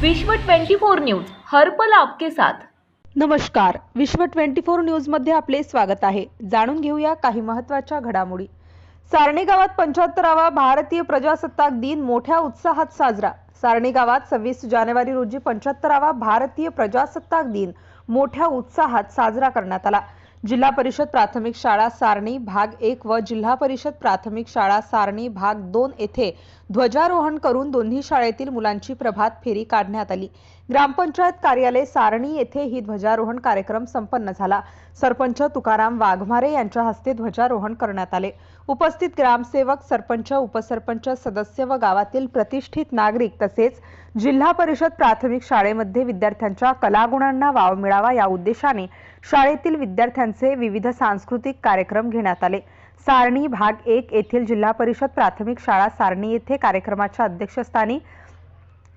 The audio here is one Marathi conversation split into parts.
विश्व 24 न्यूज हर्पल आपके साथ. नमस्कार. विश्व 24 न्यूजमध्ये आपले स्वागत आहे. जाणून घेऊया काही महत्त्वाच्या घडामोडी. सारणी गावात पंच्याहत्तरावा भारतीय प्रजासत्ताक दिन मोठ्या उत्साहात साजरा. सारणी गावात सव्वीस जानेवारी रोजी पंच्याहत्तरावा भारतीय प्रजासत्ताक दिन मोठ्या उत्साहात साजरा करण्यात आला. जिल्हा परिषद प्राथमिक शाळा सारणी भाग एक व जिल्हा परिषद प्राथमिक शाळा सारणी भाग दोन येथे ध्वजारोहण करून दोन्ही शाळेतील मुलांची प्रभात फेरी काढण्यात आली. ग्रामपंचायत कार्यालय सारणी येथे ही ध्वजारोहण कार्यक्रम संपन्न झाला. सरपंच तुकाराम वाघमारे यांच्या हस्ते ध्वजारोहण करण्यात आले. उपस्थित ग्रामसेवक सरपंच उपसरपंच सदस्य व गावातील प्रतिष्ठित नागरिक तसेच जिल्हा परिषद प्राथमिक शाळेमध्ये विद्यार्थ्यांच्या कलागुणांना वाव मिळावा या उद्देशाने शाळेतील विद्यार्थ्यांचे विविध सांस्कृतिक कार्यक्रम घेण्यात आले. सारणी भाग एक येथील जिल्हा परिषद प्राथमिक शाळा सारणी येथे कार्यक्रमाच्या अध्यक्षस्थानी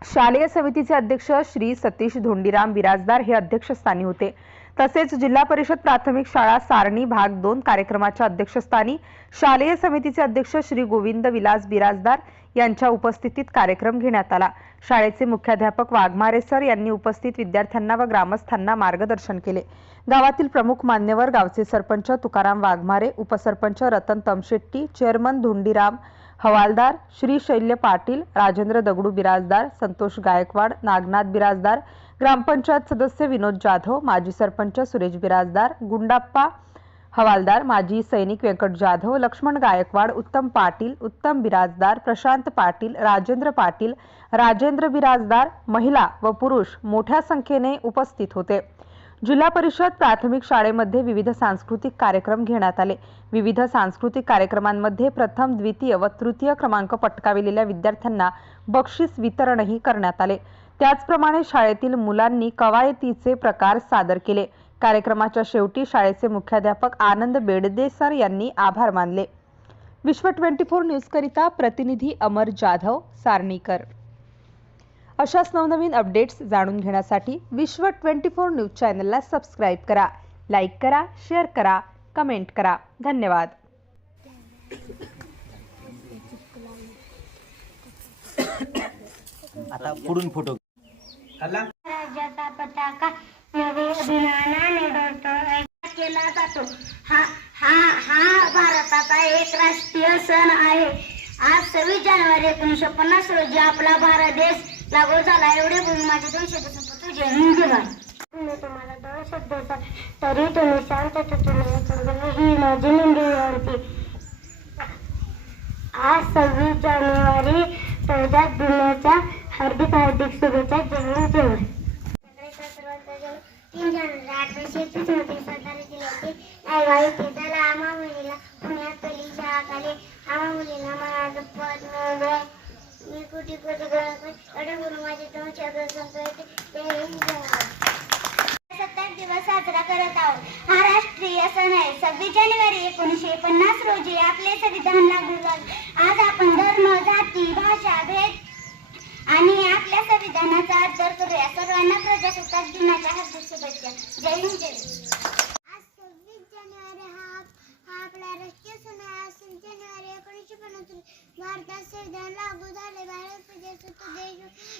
शालेय समितीचे अध्यक्ष श्री सतीश धोंडीराम बिराजदार हे अध्यक्षस्थानी होते. तसेच जिल्हा परिषद प्राथमिक शाळा सारणी भाग दोन कार्यक्रमाच्या अध्यक्षस्थानी शालेय समितीचे अध्यक्ष श्री गोविंद विलास बिराजदार यांच्या उपस्थितीत कार्यक्रम घेण्यात आला. शाळेचे मुख्याध्यापक वाघमारे सर यांनी उपस्थित विद्यार्थ्यांना व ग्रामस्थांना मार्गदर्शन केले. गावातील प्रमुख मान्यवर गावचे सरपंच तुकाराम वाघमारे उपसरपंच रतन तमशेट्टी चेअरमन धोंडीराम हवालदार श्री शैल्य पाटील राजेंद्र दगडू बिराजदार संतोष गायकवाड नागनाथ बिराजदार ग्रामपंचायत सदस्य विनोद जाधव माजी सरपंच सुरेश बिराजदार गुंडाप्पा हवालदार माजी सैनिक व्यंकट जाधव लक्ष्मण गायकवाड उत्तम पाटील उत्तम बिराजदार प्रशांत पाटील राजेंद्र पाटील राजेंद्र बिराजदार महिला व पुरुष मोठ्या संख्येने उपस्थित होते. जिल्हा परिषद प्राथमिक शाळेमध्ये विविध सांस्कृतिक कार्यक्रम घेण्यात आले. विविध सांस्कृतिक कार्यक्रमांमध्ये प्रथम द्वितीय व तृतीय क्रमांक पटकाविलेल्या विद्यार्थ्यांना बक्षीस वितरणही करण्यात आले. त्याचप्रमाणे शाळेतील मुलांनी कवायतीचे प्रकार सादर केले. कार्यक्रमाच्या शेवटी शाळेचे मुख्याध्यापक आनंद बेडदेसर यांनी आभार मानले. विश्व ट्वेंटी फोर न्यूजकरिता प्रतिनिधी अमर जाधव सारणीकर. अशाच नवनवीन अपडेट्स जाणून घेण्यासाठी विश्व ट्वेंटी फोर न्यूज चॅनलला सबस्क्राईब करा लाईक करा शेअर करा कमेंट करा. धन्यवाद. आता पुढून फोटो खाल्ला राज्याचा पताका नवे अभिमानाने डोलतो केला जातो. हा हा हा भारताचा एक राष्ट्रीय सण आहे. आज सव्वीस जानेवारी एकोणीसशे पन्नास रोजी आपला भारत देश लागू झाला. एवढे बोलून माझे दोन शब्द संपतो जय हिंद मी तुम्हाला दोन शब्द सांग- तरी तुम्ही शांत तुम्ही ही माझी नंदी विनंती. आज सव्वीस जानेवारी प्रजात दिनाचा हार्दिक हार्दिक शुभेच्छा जेवण जेवण तीन जानेवारी अठराशे एकतीसमध्ये सातारा जिल्ह्यातील नायगाव येथे त्याला आम्हा मुलीला पुण्यात आम्हा मुलीला मला पद मिळवले मी माझे दोन शब्द संपवते दिवस साजरा करत आहोत. महाराष्ट्रीय सण आहे. सव्वीस जानेवारी एकोणीसशे पन्नास रोजी आपले संविधान लागू झाले. आज आपण धर्म जाती भाषा भेद आणि आपल्या संविधानाचा आदर करूया. सर्वांना प्रजासत्ताक दिनाच्या हार्दिक शुभेच्छा. जय हिंद जय आज सव्वीस जानेवारी हा हा आपला राष्ट्रीय सण आहे. आज सव्वीस जानेवारी एकोणीसशे पन्नास भारतात संविधान लागू झाले. भारत प्रजासत्ताक देश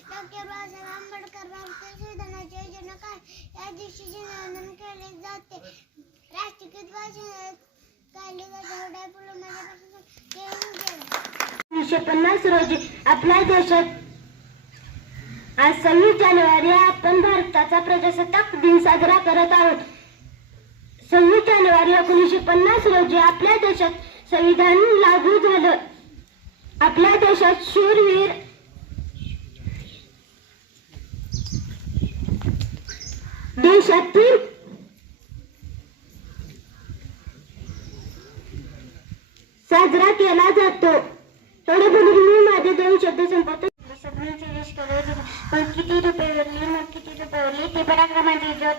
डॉक्टर बाबासाहेब आंबेडकर भारतीय संविधानाचे जनक आहे या दिवशी जनगणना केले जाते. राष्ट्रगीत भाषण गायले जाते एवढ्या फुलं. माझ्यापासून जय हिंद जय एकोणीसशे पन्नास रोजी आपल्या देशात आज सव्वीस जानेवारी आपण भारताचा प्रजासत्ताक दिन साजरा करत आहोत. सव्वीस जानेवारी एकोणीसशे पन्नास रोजी आपल्या देशात संविधान लागू झालं. आपल्या देशात शूरवीर देशातील साजरा केला जातो थोडे बोलून मी माझे दोन शब्द संपवतो पण किती रुपये उरली मग किती रुपये उरली ती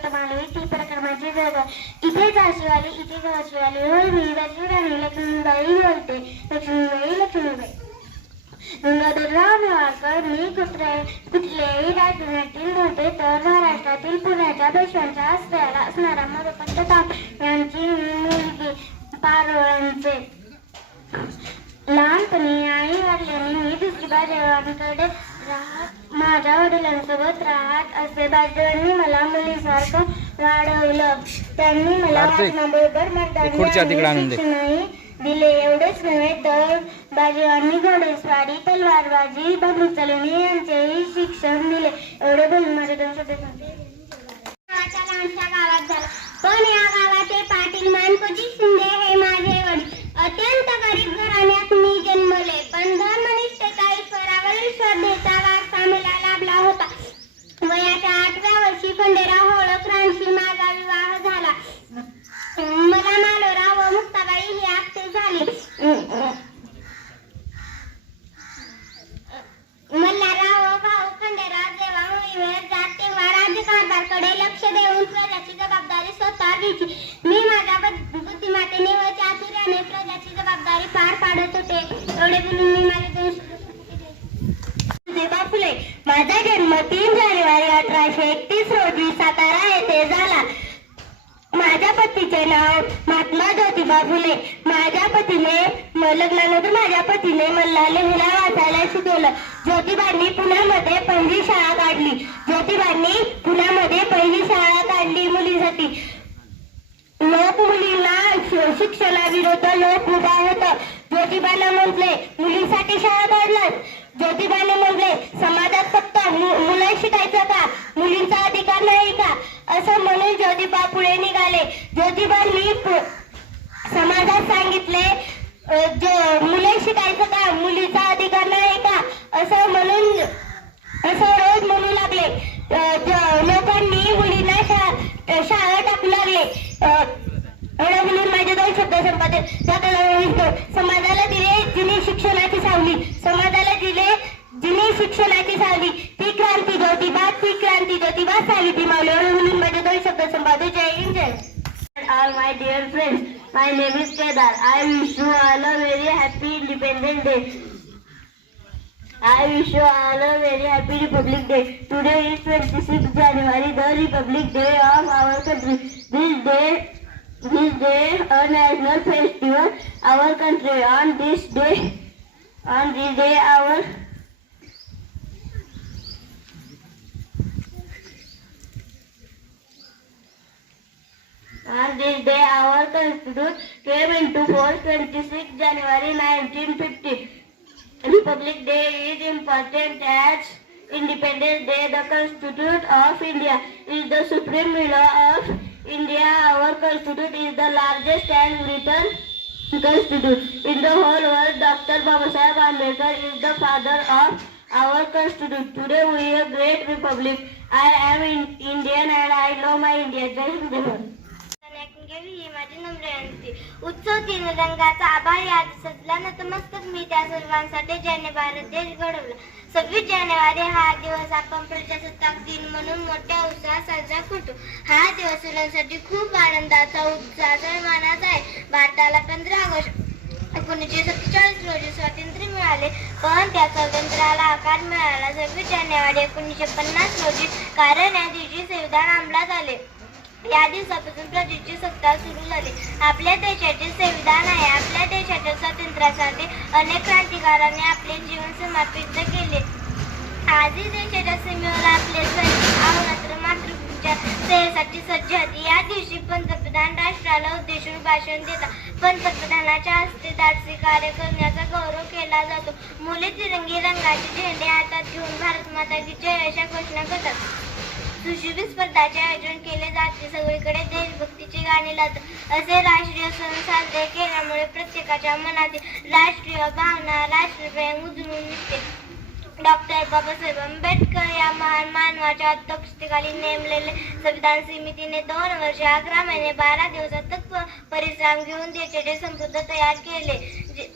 पराक्रमाची मानवी ती पराक्रमाची जग. इथे झाशीवाली इथे झाशीवाली होय मी लक्ष्मीबाई लक्ष्मीबाई बोलते. लक्ष्मीबाई लक्ष्मीबाई गंगाधरराव नेवाळकर मी कुत्रे कुठल्याही राज्यातील नव्हते तर महाराष्ट्रातील पुण्याच्या पेशव्यांच्या असल्याला असणारा मधुपंत ताप यांची मुलगी पारोळ्यांचे लहानपणी आई वडिलांनी मी दुसरी बाजूकडे माझ्या वडिलांसोबत आजोबांनी मला मुलीसारखं वाढवलं. त्यांनी मला कार्तिक, वाचनाबरोबर ते मतदानी खुर्च्या तिकडे आणि आणून दे. शिक्षणही दिले. एवढेच नव्हे तर बाजीवांनी घोडेस्वारी तलवारबाजी बंदूक चालवणे यांचेही शिक्षण दिले. एवढे बोलून माझे दोन शब्द संपले. गावाच्या लहानशा गावात झाला. पण या गावाचे पाटील मानकोजी शिंदे हे माझे वडील. अत्यंत गरीब घराण्यात मी जन्मले पण धर्मनिष्ठता ईश्वरावरील श्रद्धेचा वारसा मला लाभला होता वयाच्या आठव्या वर्षी खंडेराव होळकरांशी माझा विवाह झाला मला मालोरा व मुक्ताबाई ही आत्ते झाली मल्हारराव व भाऊ खंडेराव जेव्हा मुलीवर जात तेव्हा राज्यकारभारकडे लक्ष देऊन प्रजाची जबाबदारी स्वतः घ्यायची मी माझ्या बुद्ध- बुद्धिमत्तेने व चातुर्याने प्रजाची जबाबदारी पार पाडत होते एवढे बोलून मी माझे दोन शब्द संपवले. ज्योतिबा फुले माझा जन्म तीन जानेवारी अठराशे एकतीस रोजी सातारा येथे झाला. माझ्या पतीचे नाव महात्मा ज्योतिबा फुले. माझ्या पतीने लग्नानंतर माझ्या पतीने मला लिहायला वाचायला शिकवलं ज्योतिबांनी पुण्यामध्ये पहिली शाळा काढली. ज्योतिबांनी पुण्यामध्ये पहिली शाळा काढली मुलीसाठी. लोक मुलींना शि- शिक्षणाविरुद्ध लोक उभा होतं. ज्योतिबांना म्हटले मुलीसाठी शाळा काढलात ज्योतिबाने म्हटले समाजात फक्त मु- मुलं शिकायचं का? मुलींचा अधिकार नाही का? असं म्हणून ज्योतिबा पुढे निघाले. ज्योतिबांनी समाजात सांगितले जो ज- शिकायचं का? मुलीचा अधिकार नाही का? असं म्हणून असं रोज म्हणू लागले. लोकांनी मुलींना शाळा शाळा टाकू लागले. संपादन स्वतःला ओळखतो समाजाला दिले जिने शिक्षणाची सावली समाजाला दिले जिने शिक्षणाची सावली ती क्रांती ज्योतिबा ती क्रांती ज्योतिबा ती मावले म्हणून माझे दोन शब्द संपादू जय हिंद जय all my dear friends my name is Kedar I wish you all a very happy independent day I wish you all a very happy Republic Day. Today is 26 January, the Republic Day of our country. This day this day, a national festival, our country. On this day, on this day, our On this day, our constitution came into force 26 January 1950. Republic Day is important as Independence Day. The Constitution of India is the supreme law of India. Our constitute is the largest and written constitute. in the whole world. Dr. Babasaheb Ambedkar is the father of our constitute. Today we are a great republic. I am in Indian and I love my India. Jai Hind, माझी नम्र विनंती उत्सव तीन रंगाचा आभार आज सजला नतमस्तक मी त्या सर्वांसाठी ज्याने भारत देश घडवला सव्वीस जानेवारी हा दिवस आपण प्रजासत्ताक दिन म्हणून मोठ्या उत्साहात साजरा करतो. हा दिवस मुलांसाठी खूप आनंदाचा उत्साह मानाचा आहे. भारताला पंधरा ऑगस्ट एकोणीसशे सत्तेचाळीस रोजी स्वातंत्र्य मिळाले. पण त्या स्वातंत्र्याला आकार मिळाला. सव्वीस जानेवारी एकोणीसशे पन्नास रोजी कारण या दिवशी संविधान अंमलात आले. या दिवसापासून प्रजेची सत्ता सुरू झाली. आपल्या देशाचे संविधान आहे. आपल्या देशाच्या स्वातंत्र्यासाठी अनेक क्रांतिकारांनी आपले जीवन समर्पित केले. आजही देशाच्या सीमेवर आपले सैनिक अहोरात्र मातृभूमीच्या सेवेसाठी सज्ज होते या दिवशी पंतप्रधान राष्ट्राला उद्देशून भाषण देतात. पंतप्रधानाच्या हस्ते धाडसी कार्य करण्याचा गौरव केला जातो. मुले तिरंगी रंगाचे झेंडे हातात घेऊन भारत माता की जय अशा घोषणा करतात. सुशोभित स्पर्धाचे आयोजन केले जाते. सगळीकडे देशभक्तीची गाणी लावतात असे राष्ट्रीय सण साजरे केल्यामुळे प्रत्येकाच्या मनातील राष्ट्रीय भावना राष्ट्रप्रेम उजळून निघते. डॉक्टर बाबासाहेब आंबेडकर या महान मानवाच्या अध्यक्षतेखाली नेमलेले संविधान समितीने दोन वर्ष अकरा महिने बारा दिवसात परिश्रम घेऊन देशाचे संपूर्ण तयार केले. जे-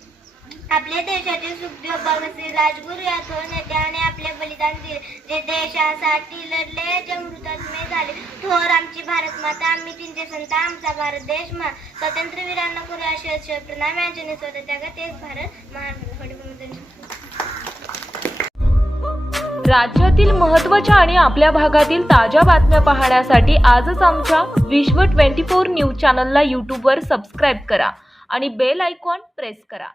आपल्या देशाचे सुखदेव भगतसिंग राजगुरू या थोर नेत्याने आपले बलिदान दिले जे देशासाठी लढले. जे मृतात्मे झाले. थोर आमची भारत माता आम्ही तिचे संत आमचा भारत देश. महान स्वातंत्र्यवीरांना करूया शत प्रणाम. यांचे निस्वार्थ तेच एक भारत महान. राज्यातील महत्त्वाच्या आणि आपल्या भागातील ताज्या बातम्या पाहण्यासाठी आजच आमच्या विश्व ट्वेंटी फोर न्यूज चॅनलला यूट्यूबवर सबस्क्राईब करा आणि बेल आयकॉन प्रेस करा.